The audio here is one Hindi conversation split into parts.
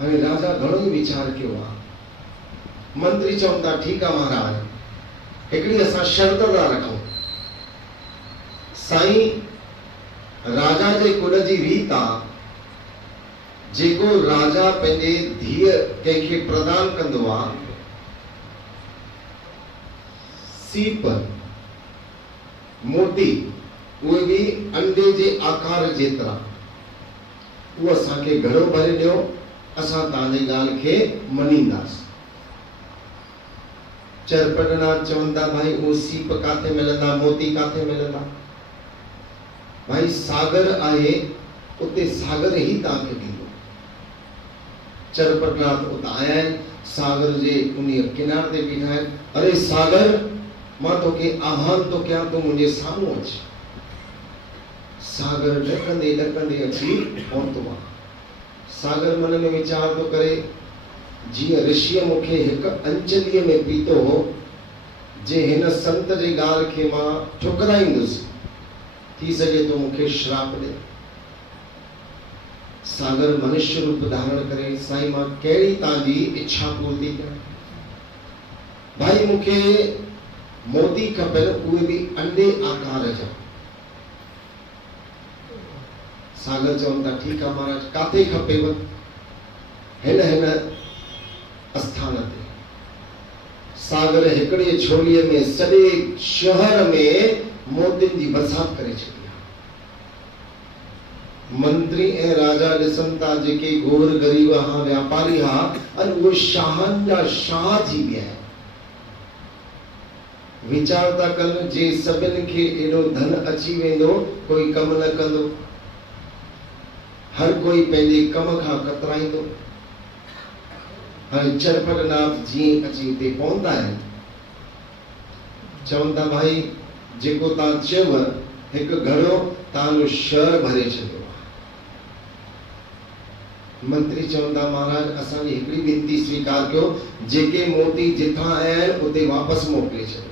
हाणे राजा घणो ई वीचार कयो आहे। मंत्री चवनि था ठीकु आहे महाराज, हिकिड़ी असां शर्त था रखूं। साईं राजा जे कुल जी रीत आहे, जेको राजा पंहिंजे धीअ कंहिंखे प्रदान कंदो आहे, सीप मोती उहे बि अंडे जे आकार जेतिरा, उहो असांखे घणो भरे ॾियो, असां तव्हांजी ॻाल्हि खे मञींदासीं। चरपटनाथ चवनि था भाई उहो सीप काथे मिलंदा, मोती काथे मिलंदा? भाई सागर आहे, उते सागर ई तव्हांखे ॾींदो। चरपटनाथ उतां आया आहिनि, सागर जे उन किनारे ते बीठा आहिनि। अरे सागर, मां तोखे आह्वान थो कयां, तूं मुंहिंजे साम्हूं अच। सागर ॾकंदे ॾकंदे अची पहुतो आहे। सागर मन में वीचार थो करे, जीअं ऋषिअ मूंखे हिकु अंजलीअ में पीतो हो, जे हिन संत जी ॻाल्हि खे मां ठुकराईंदुसि, थी सघे तो मूंखे श्राप ॾे। सागर मनुष्य रूप धारण करे, साईं मां कहिड़ी तव्हांजी इच्छा पूर्ति कयां? भाई मूंखे मोती खपनि, उहे बि अंडे आकार जा। सागर चवनि था ठीकु आहे महाराज, काथे खपेव? हिन हिन आस्थान ते। सागर हिकिड़े छोलीअ में सॼे शहर में मोतियुनि जी बरसात करे छॾी। मंत्री ऐं राजा ॾिसनि था, जेके गोर गरीब हा, व्यापारी हा, अॼु उहे शाहनि जा शाह थी विया आहिनि। वीचार था कनि, जे सभिनि खे एॾो धन अची वेंदो, कोई कमु न कंदो, हर कोई पंहिंजे कम खां कतराईंदो। हाणे चरपटनाथ जीअं अची हिते पहुता आहिनि, चवनि था भाई जेको तव्हां चयव, हिकु घड़ो तव्हांजो शहर भरे छॾियो। मंत्री चवनि था महाराज असांजी हिकिड़ी विनती स्वीकार कयो, जेके मोती जिथां आया आहिनि उते वापसि मोकिले छॾियो।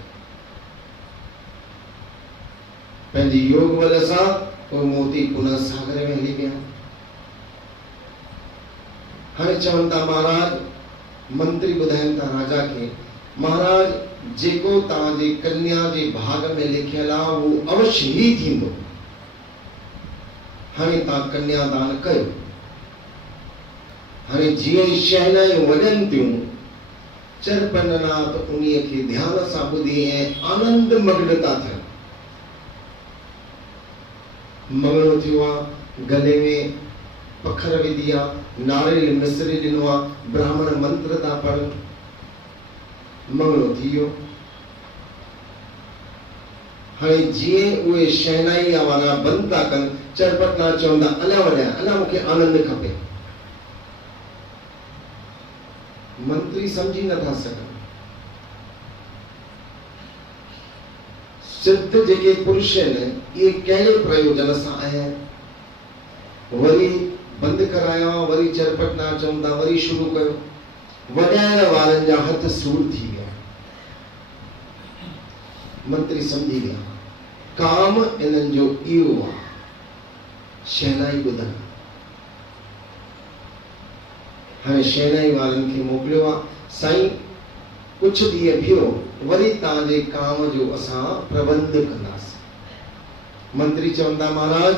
पंहिंजी योग बल सां उहे मोती पुनः सागर में हली विया। हाणे चवनि था महाराज, मंत्री ॿुधाइनि था राजा खे, महाराज जेको तव्हांजी कन्या जे भाग में लिखियल आहे उहो अवश्य ई थींदो। हाणे तव्हां कन्यादान कयो। हाणे जीअं ई शहनाइयूं वॼनि थियूं, चरपटनाथ उन्हीअ खे ध्यान सां ॿुधी ऐं आनंद मग्न था थियनि। मगणो थियो आहे, गले में पखर विधी आहे, नारियल मिसरी ॾिनो आहे, ब्राह्मण मंत्र था पढ़नि, मगणो थी वियो। हाणे जीअं उहे शहनाईअ वारा बंदि था कनि, चरपटनाथ चवंदा अञा वॼाए, अञा मूंखे आनंद खपे। मंत्री समझी नथा सघनि। सिद्ध जेके पुरुष आहिनि, इहे कहिड़े प्रयोजन सां आया आहिनि? वरी बंदि कराया, वरी चरपटनाथ चवनि था वरी शुरू कयो। वॼाइण वारनि जा हथ सूर थी विया। मंत्री समझी विया, काम इन्हनि जो इहो आहे, शहनाई ॿुधनि। हाणे शहनाई वारनि खे मोकिलियो आहे, साईं कुझु ॾींहं बीहो, वरी तव्हांजे काम जो असां प्रबंध कंदासीं। मंत्री चवंदा महाराज,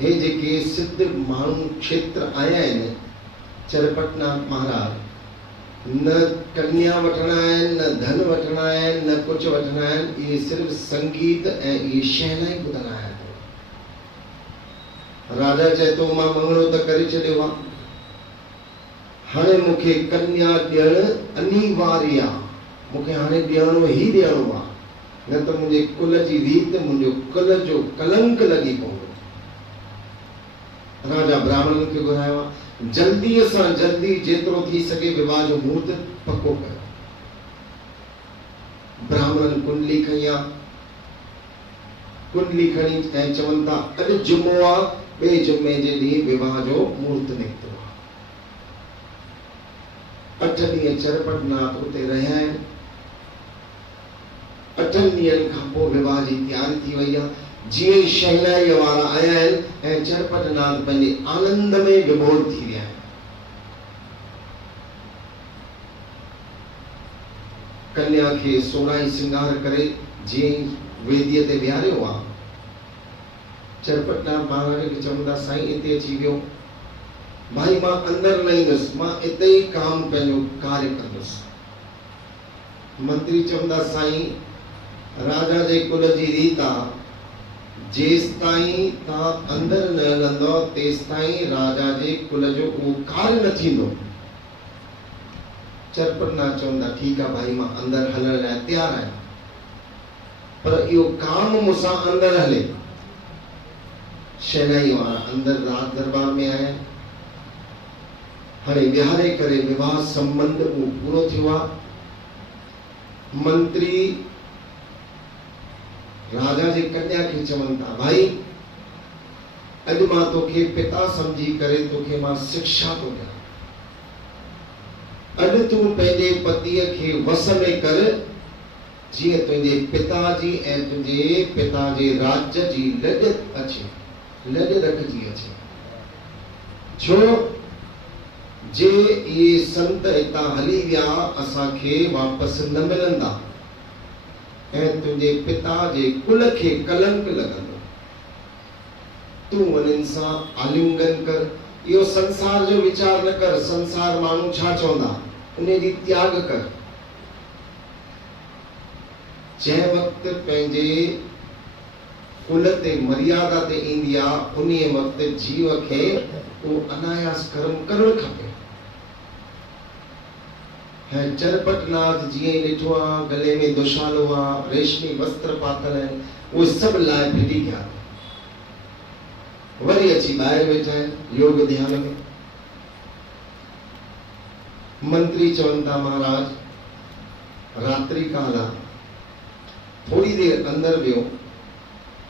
हे जेके सिद्ध माण्हू क्षेत्र आया आहिनि, चरपटनाथ महाराज न कन्या वठणा आहिनि, न धन वठणा आहिनि, न कुझु वठणा आहिनि, इहे सिर्फ़ संगीत ऐं इहे शहनाई ॿुधण आया आहिनि। राजा चए थो मां मङणो त करे छॾियो आहे, हाणे मूंखे कन्या ॾियणु अनिवार्य आहे, मूंखे हाणे ॾियणो ई ॾियणो आहे, न त मुंहिंजे कुल जी रीत, मुंहिंजो कुल जो कलंक लॻी पवंदो। राजा ब्राह्मणनि खे घुरायो आहे, जल्दीअ सां जल्दी जेतिरो थी सघे विवाह जो मुहूर्त पको कयो। ब्राह्मणनि कुंडली खई आहे, कुंडली खणी ऐं चवनि था अॼु जुमो आहे, ॿिए जुमे जे ॾींहुं विवाह जो मुहूर्त निकितो आहे। 8 ॾींहं चरपटनाथ उते रहिया आहिनि। 8 ॾींहंनि खां पोइ विवाह जी तयारी थी वई आहे। जीअं ई शहनाईअ वारा आया आहिनि ऐं चरपटनाथ पंहिंजे आनंद में विभोर थी विया आहिनि। कन्या के सोनाई सिंगार करे जी वेदीअ ते विहारियो आ। चरपटनाथ महाराज खे चवंदा साईं इते अची वियो, भाई मां अंदर न ईंदुसि, मां इते ई काम पंहिंजो कार्य कंदुसि। मंत्री चवंदा साईं राजा जे कुल जी रीत आ, जेस ताईं तव्हां अंदर न हलंदो तेस ताईं राजा जे कुल जो उहो कार्य न थींदो। चरपटनाथ चवंदा ठीकु आहे भाई मां अंदर हलण लाइ तयार आहियां, पर इहो काम मूंसां अंदर हले। शहनाई वारा अंदर राज दरबार में आया, हाणे विहारे करे विवाह संबंध उहो पूरो थियो आहे। मंत्री राजा जे कन्या खे चवनि था भाई अॼु मां तोखे पिता समझी करे तोखे मां शिक्षा थो ॾियां। अॼु तूं पंहिंजे पतीअ खे वस में कर जीअं तुंहिंजे पिताजी ऐं तुंहिंजे पिता जे राज्य जी लॼ अचे, लॼ रखजी अचे। छो जे ये संत हितां हली विया असांखे वापसि न मिलंदा ऐं तुंहिंजे पिता जे कुल खे कलंक लॻंदो। तूं उन्हनि सां आलिंगन कर, इहो संसार जो वीचार न कर, संसार माण्हू छा चवंदा उन जी त्याग कर। जंहिं वक़्तु पंहिंजे कुल ते मर्यादा ते ईंदी आहे उन वक़्तु जीव खे उहो अनायास कर्म करणु खपे। ऐं चरपटनाथ जीअं ई ॾिठो आहे गले में दुशालो आहे, रेशमी वस्त्र पातल आहिनि, उहे सभु लाइ फिटी कया, वरी अची ॿाहिरि वेठा आहिनि योग ध्यान में। मंत्री चवनि था महाराज रात्रि काल आहे, थोड़ी देर अंदर वियो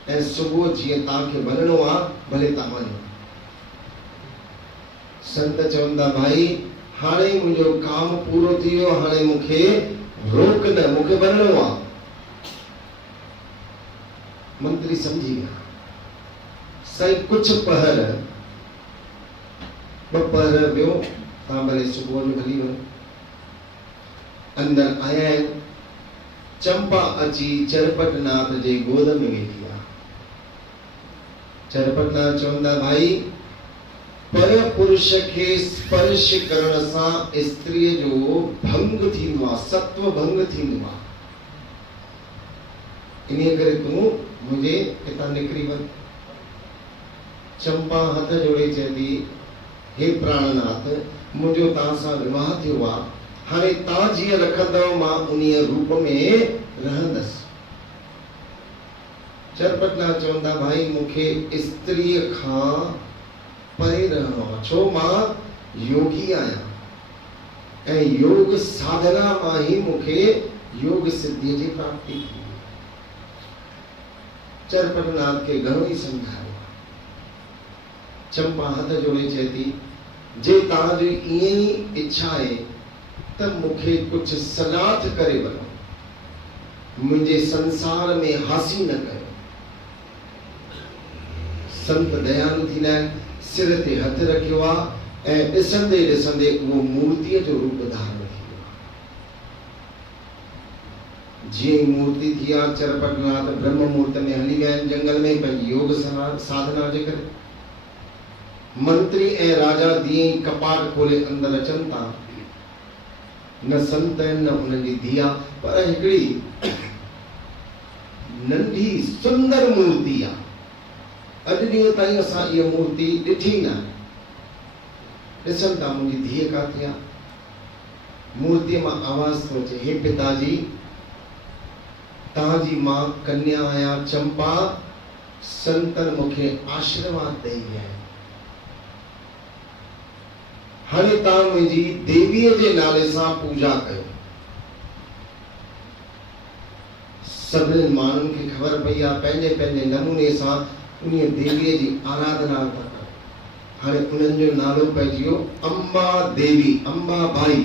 ऐं सुबुह जीअं तव्हांखे वञिणो आहे भले तव्हां वञो। संत चवंदा भाई हाणे मुंहिंजो काम पूरो थी वियो, हाणे मूंखे रोक न, मूंखे वञिणो आहे। मंत्री समझी विया साईं कुझु पहर ॿ पहर वियो, तव्हां भले सुबुह जो हली वञो। अंदर आया आहिनि, चंपा अची चरपटनाथ जे गोद में वेठी आहे। चरपटनाथ चवंदा भाई पर पुरुष खे स्पर्श करण सां स्त्रीअ जो भंग थींदो आहे, सत्व भंग थींदो आहे, इन करे तूं मुंहिंजे हितां निकिरी वञ। चंपा हथ जोड़े चवंदी हे प्राणनाथ मुंहिंजो तव्हां सां विवाह थियो आहे, हाणे तव्हां जीअं रखंदव मां उन्हीअ रूप में रहंदसि। चरपटनाथ चवंदा भाई मूंखे स्त्रीअ खां परे रहणो आहे, छो मां योगी आहियां ऐं योग साधना मां ही मूंखे योग सिद्धि जी प्राप्ति थी। चरपटनाथ खे घणो ई समझायो। चंपा हथ जोड़े चए थी जे तव्हांजी ईअं ई इच्छा आहे त मूंखे कुझु सलाथ करे वञो, मुंहिंजे संसार में हासी न कयो। संत दयालु थींदा आहिनि, सिर ते हथ रखियो आहे ऐं ॾिसंदे ॾिसंदे उहो मूर्तिअ जो रूप धारण थी वियो आहे। जीअं ई मूर्ति थी आहे चरपटनाथ ब्रह्म मुहूर्त में हली विया आहिनि जंगल में पंहिंजी योग साधना जे करे। मंत्री ऐं राजा तीअं ई कपाट खोले अंदर अचनि था, न संत न उन्हनि जी धीअ, पर हिकिड़ी नंढी सुंदर मूर्ति आहे। अॼु ॾींहं ताईं असां इहा मूर्ति ॾिठी न। ॾिसनि था मुंहिंजी धीअ काथे आहे। मूर्तिअ मां आवाज़ थो अचे हे पिताजी तव्हांजी मां कन्या आहियां चंपा, संतन मूंखे आशीर्वाद ॾेई विया आहिनि, हाणे तव्हां मुंहिंजी देवीअ जे नाले सां पूजा कयो। सभिनी माण्हुनि खे ख़बर पई आहे, पंहिंजे पंहिंजे नमूने सां उन देवीअ जी आराधना था कनि। हाणे उन्हनि जो नालो पइजी वियो अंबा देवी, अंबा बाई।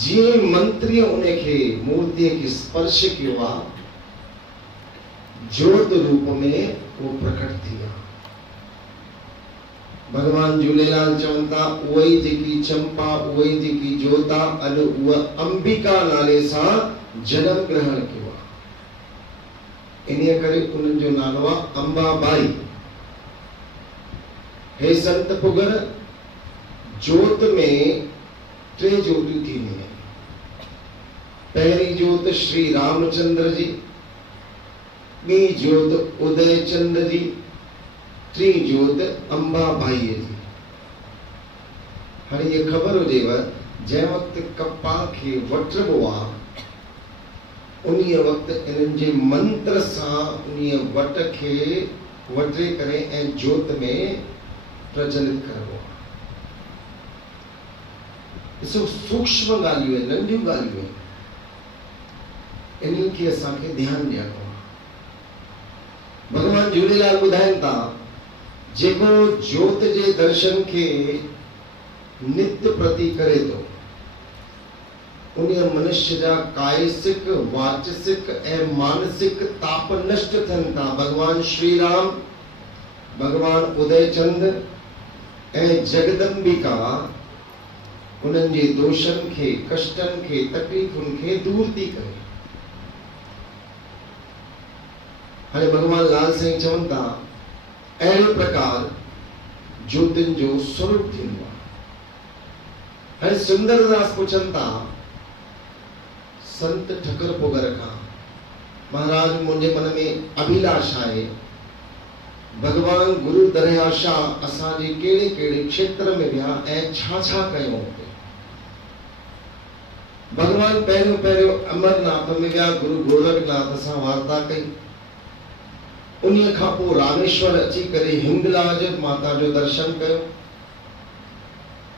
जीअं मंत्रीअ उनखे मूर्तिअ खे स्पर्श कयो आहे, ज्योत रूप में वो प्रकट थी विया। भगवान झूलेलाल चवनि था उहे जेकी चंपा उहे जेकी जोता अॼु उहा अंबिका नाले सां जन्म ग्रहण कयो आहे। इन करे उन्हनि जो नालो आहे अंबाबाई। हे संत पुगर, जोत में टे ज्योतियूं थींदियूं आहिनि। पहिरीं जोत श्री रामचंद्र जी, ॿी जोत उदय चंद जी, टी जोत अंबाबाई जी। हाणे ये ख़बर हुजेव जंहिं वक़्तु कपाल खे वठिबो आहे उन्हीअ वक़्तु इन्हनि जे मंत्र सां उन्हीअ वट खे वटे करे ऐं जोत में प्रज्वलित करिबो आहे। ॾिसो सूक्ष्म ॻाल्हियूं आहिनि, नंढियूं ॻाल्हियूं आहिनि, इन्हनि खे असांखे ध्यानु ॾियणो आहे। भगवान झूलेलाल ॿुधाइनि था जेको जोत जे दर्शन खे नित्य प्रति करे थो उन मनुष्य जा कायसिक, वाचसिक ऐं मानसिक ताप नष्ट थियनि था। भगवान श्री राम, भगवान उदय चंद ऐं जगदंबिका उन्हनि जे दोषनि खे, कष्टनि खे, तकलीफ़ुनि खे दूर थी करे। हाणे भगवान लाल साईं चवनि था अहिड़े प्रकार ज्योतिन जो स्वरूप थींदो आहे। हाणे सुंदरदास पुछनि था संत ठकर पुगर खां, महाराज मुंहिंजे मन में अभिलाषा आहे भगवान गुरु दरिया शाह असांजे कहिड़े कहिड़े क्षेत्र में विया ऐं छा छा कयूं। भगवान पहिरियों पहिरियों अमरनाथ में विया, गुरु गोरखनाथ सां वार्ता कई। उन्हीअ खां पोइ रामेश्वर अची करे हिंगलाज माता जो दर्शन कयो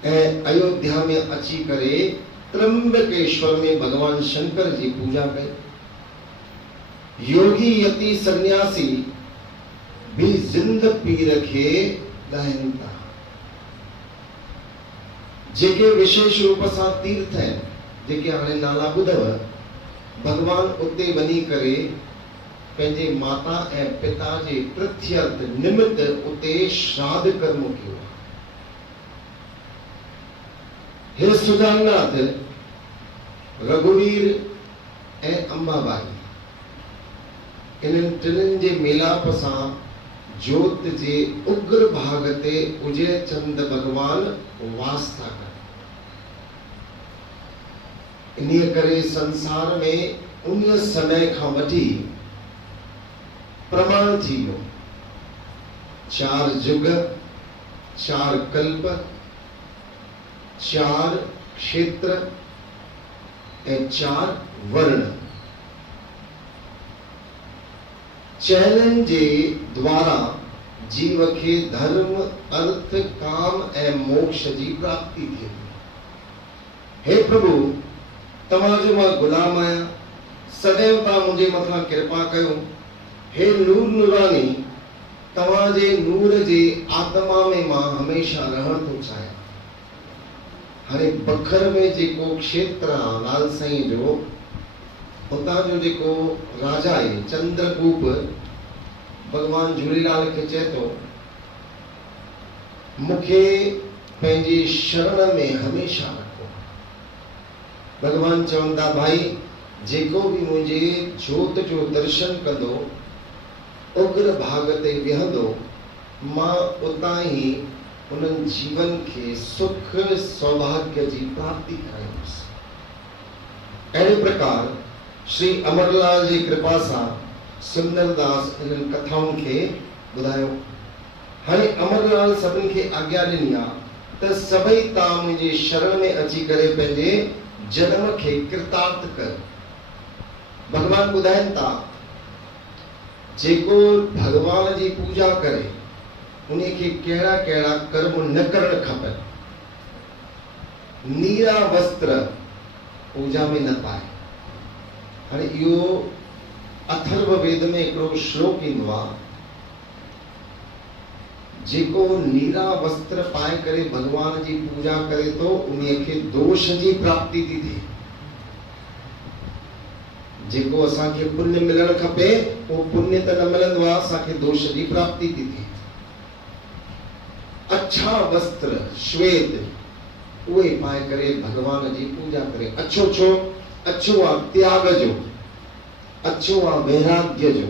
ऐं अयोध्या में अची करे त्र्यंबकेश्वर में भगवान शंकर जी पूजा कई। योगी यति सन्यासी भी जिंद पीर खे ॻाइनि था। जेके विशेष रूप सां तीर्थ आहिनि, जेके हाणे नाला ॿुधव, भगवान उते वञी करे पंहिंजे माता ऐं पिता जे प्रत्यर्थ निमित्त उते श्राद्ध कर्म कयो। हे सुजाननाथ, रघुवीर ऐं अंबाबाई, इन्हनि टिन्हिनि जे मेलाप सां जोत जे उग्र भाग ते उजय चंद भगवान वास था कनि। इन्हीअ करे संसार में उन समय खां वठी प्रमाण थी वियो 4 युग, 4 कल्प, 4 क्षेत्र ऐं 4 वर्ण। चैनन जे द्वारा जीव खे धर्म, अर्थ, काम ऐं मोक्ष जी प्राप्ति थी। हे प्रभु, तव्हांजो मां गुलाम आहियां, सदैव तव्हां मुंहिंजे मथां कृपा कयो। हे नूर नूरानी, तव्हांजे नूर जे आत्मा में मां हमेशा रहण थो चाहियां। हाणे बखर में जेको क्षेत्र आहे लाल साईं जो, उतां जो जेको राजा आहे चंद्रगुप्त, भगवान झूलेलाल खे चए थो मूंखे पंहिंजे शरण में हमेशा रखो। भगवान चवनि था भाई, जेको भी मुंहिंजे जोत जो दर्शन कंदो, उग्र भाग ते विहंदो, मां उतां ई उन्हनि जीवन खे सुख सौभाग्य जी प्राप्ति कराईंदुसि। अहिड़े प्रकार श्री अमरलाल जी कृपा सां सुंदरदास इन्हनि कथाउनि खे ॿुधायो। हाणे अमरलाल सभिनि खे आज्ञा ॾिनी आहे त सभई तव्हां मुंहिंजे शरण में अची करे पंहिंजे जन्म खे कृतार्थ कर। भगवान ॿुधाइनि था जेको भगवान जी पूजा करे उन खे कहिड़ा कहिड़ा कर्म न करण खपनि। नीरा वस्त्र पूजा में न पाए। हाणे इहो अथर्व वेद में हिकिड़ो श्लोक ईंदो आहे, जेको नीरा वस्त्र पाए करे भगवान जी पूजा करे तो उन खे दोष जी प्राप्ति थी थिए। जेको असांखे पुण्य मिलण खपे उहो पुण्य त न मिलंदो आहे, असांखे दोष जी प्राप्ति थी थिए। अच्छा वस्त्र श्वेत उहे पाए करे भगवान जी पूजा करे। अच्छो छो? अच्छो आ त्याग जो, अच्छो आ वैराग्य जो,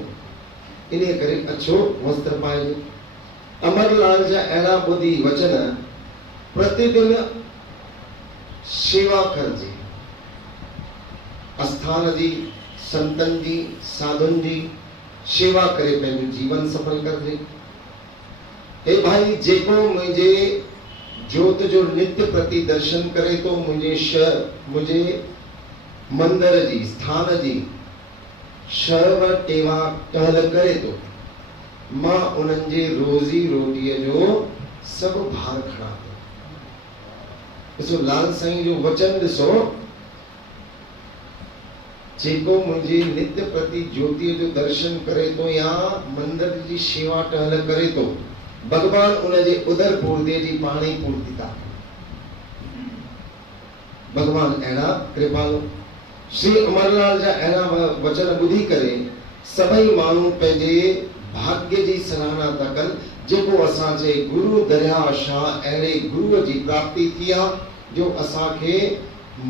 इन्हे करे अच्छो वस्त्र पाए। अमरलाल जा अहिड़ा ॿुधी वचन, प्रतिदिन सेवा करजे, आस्थान जी, संतन जी, साधुन जी सेवा करे पंहिंजो जीवन सफल करजे। हे भाई, जेको मुझे ज्योत जो नित्य प्रति दर्शन करे तो मुझे मंदिर जी, स्थान जी शर्व टेवा टहल करे तो मां उन्हनि जे रोजी रोटीअ जो सब भार खणा थो। ॾिसो लाल साईं जो वचन ॾिसो, जेको मुझे नित्य प्रति ज्योति जो दर्शन करे तो या मंदिर जी सेवा टहल करे तो भगवान उनजे उदर पूर्ति जी पाणी पूर्ति था। भगवान अहिड़ा कृपालु। श्री अमरलाल जा अहिड़ा वचन ॿुधी करे सभई माण्हू पंहिंजे भाग्य जी सराहना था कनि, जेको असांजे गुरु दरिया शाह अहिड़े गुरुअ जी प्राप्ति थी आहे जो असांखे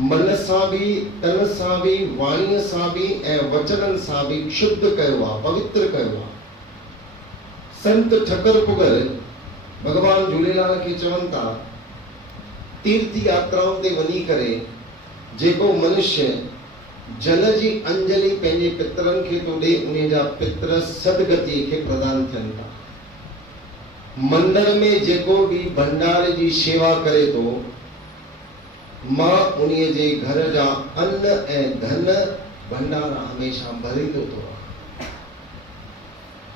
मन सां बि, तन सां बि, वाणीअ सां बि ऐं वचननि सां बि शुद्ध कयो आहे, पवित्र कयो आहे। संत ठकर पुगर भगवान झूलेलाल खे चवनि था, तीर्थ यात्राउनि ते वञी करे जेको मनुष्य जल जी अंजलि पंहिंजे पितरनि खे थो ॾे, उन जा पितर सदगतीअ खे प्रदान थियनि था। मंदिर में जेको बि भंडारे जी सेवा करे थो, मां उन्हीअ जे घर जा अन्न ऐं धन भंडारा हमेशा भरींदो थो रहां।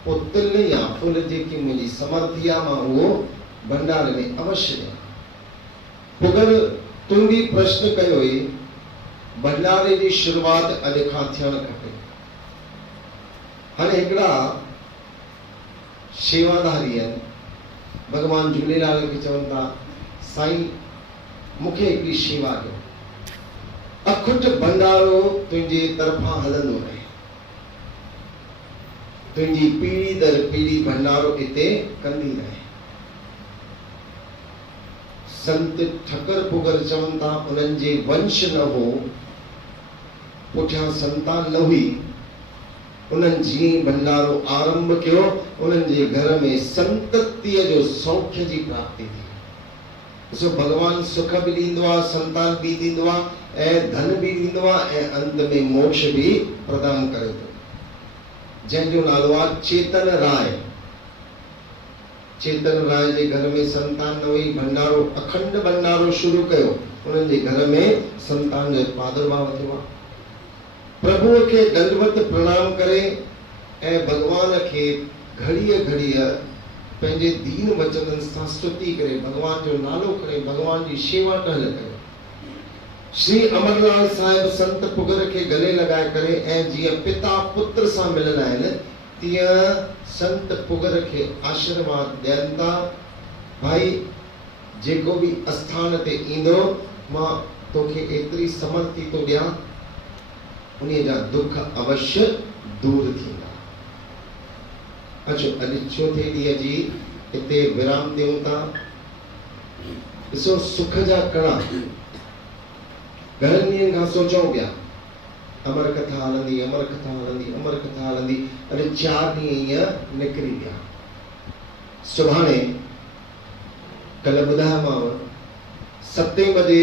पोइ तिल या फुल जेकी मुंहिंजी समर्थी आहे मां उहो भंडारे में अवश्य ॾियां। पुगर तूं बि प्रश्न कयो हुई, भंडारे जी शुरूआत अॼु खां थियणु खपे। हाणे हिकिड़ा शेवाधारी आहिनि, भगवान झूलेलाल खे चवनि था, साईं मूंखे हिकिड़ी शेवा कयो, अखुट भंडारो तुंहिंजे तरफ़ां हलंदो रहे, तुंहिंजी पीढ़ी दर पीढ़ी भंडारो हिते कंदी रहे। संत ठकर पुगर चवनि था, उन्हनि जे वंश न हो, पुठियां संतान न हुई, उन्हनि जीअं भंडारो आरंभ कयो, उन्हनि जे घर में संततीअ जो सौख्य जी प्राप्ति थी। ॾिसो, भगवान सुख बि ॾींदो आहे, संतान बि ॾींदो आहे ऐं धन बि ॾींदो आहे ऐं अंत में मोक्ष बि प्रदान करे थो। जंहिंजो नालो आहे चेतन राय। चेतन राय जे घर में संतान न हुई, भंडारो अखंड भंडारो शुरू कयो, उन्हनि जे घर में संतान जो प्रादुर्भाव थियो आहे। प्रभुअ खे दंडवत प्रणाम करे ऐं भगवान खे घड़ीअ घड़ीअ पंहिंजे दीन वचननि सां स्तुति करे, भगवान जो नालो करे, भगवान जी शेवा टहल कयो। श्री अमरलाल साहिब संत पुगर खे गले लॻाए करे ऐं जीअं पिता पुत्र सां मिलंदा आहिनि, तीअं संत पुगर खे आशीर्वाद ॾियनि था, भाई जेको बि आस्थान ते ईंदो, मां तोखे एतिरी समर्थी थो ॾियां, उन्हीअ जा दुख अवश्य दूर थींदा। अचो, अॼु चौथे ॾींहं जी हिते विराम ॾियूं था। ॾिसो, सुख जा कणा घणनि ॾींहंनि खां सोचूं पिया, अमर कथा हलंदी, अमर कथा हलंदी, अमर कथा हलंदी, अॼु 4 ॾींहं ईअं निकिरी विया। सुभाणे कल्ह ॿुधायोमांव 7 बजे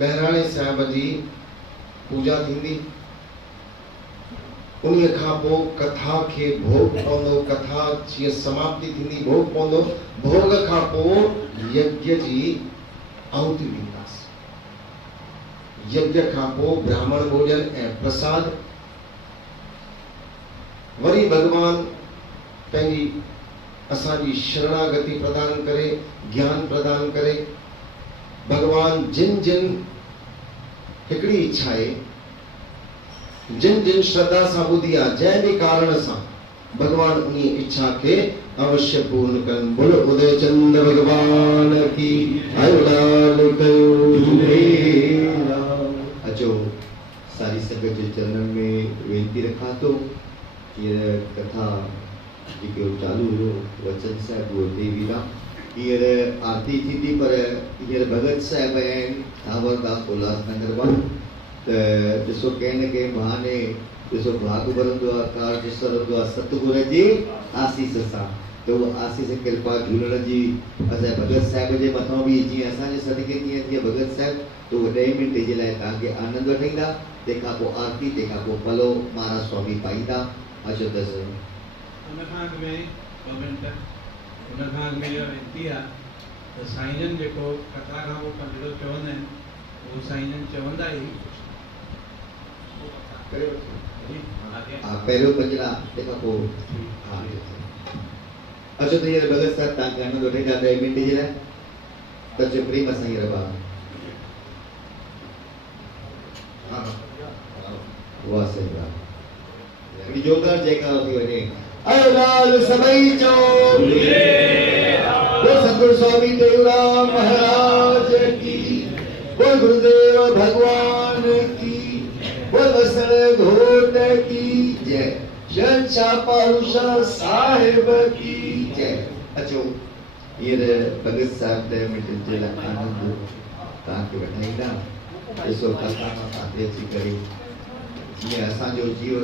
बहिराणे साहिब जी पूजा थींदी। उन्हीअ खां पोइ कथा खे भोग पवंदो, कथा जीअं समाप्ति थींदी भोग पवंदो, भोग खां पोइ यज्ञ जी आहुति ॾींदासीं। यज्ञ खां पोइ ब्राह्मण भोजन ऐं प्रसाद। वरी भगवान पंहिंजी असांजी शरणागति प्रदान करे, ज्ञान प्रदान करे। भगवान जिन जिन हिकिड़ी इच्छा आहे, जिन जिन श्रद्धा सां ॿुधी आहे, जंहिं बि कारण सां भगवान उन इच्छा के अवश्य पूर्ण कनि। बोलो उदय चंद्र भगवान की हरिलाल कयो झूलेलाल। अचो, सारी संगत जे चरणनि में वेनती रखां थो, हीअ कथा जेको चालू हुयो वचन साहिब उहो देवीरा हींअर आरती थींदी पर हींअर भगत साहिब आहिनि सांवरदास उल्हासनगर मां त ॾिसो कंहिं न कंहिं बहाने ॾिसो भाग भरंदो आहे कार्ज सरंदो आहे सतगुर जे आसीस सां त उहो आसीस कृपा झूलण जी असांजे भगत साहिब जे मथां बि जीअं असांजे सदके तीअं भगत साहिब त उहो 10 मिंट जे लाइ तव्हांखे आनंद वठाईंदा तंहिंखां पोइ आरती तंहिंखां पोइ पलो महाराज स्वामी पाईंदा अचो त उनखां अॻु में 2 मिंट उनखां अॻु में इहा वेनती आहे त साईं जन जेको कथा खां पोइ पंजड़ो चवंदा आहिनि उहो साईं जन चवंदा ई हा पहिरियों पंजड़ा तंहिंखां पोइ हा अचो त हींअर भगत साहिब तव्हांखे आनंद वठाईंदा 10 मिंट जे लाइ त अचो प्रेम सां हींअर ॿार वाह साईं वाह हिकिड़ी जोरदार जयकारो थी वञे अरे लाल सभई चओ बोल सतगुरु स्वामी टेऊराम महाराज की बोल गुरुदेव भगवान की बोल वसण घोट की जय शहंशाह पारूशाह साहिब की जय अचो हींअर भगत साहिब 10 मिंट जे लाइ आनंद तव्हांखे वठाईंदा ॾिसो कथा मां पाते अची करे जीअं असांजो जीवन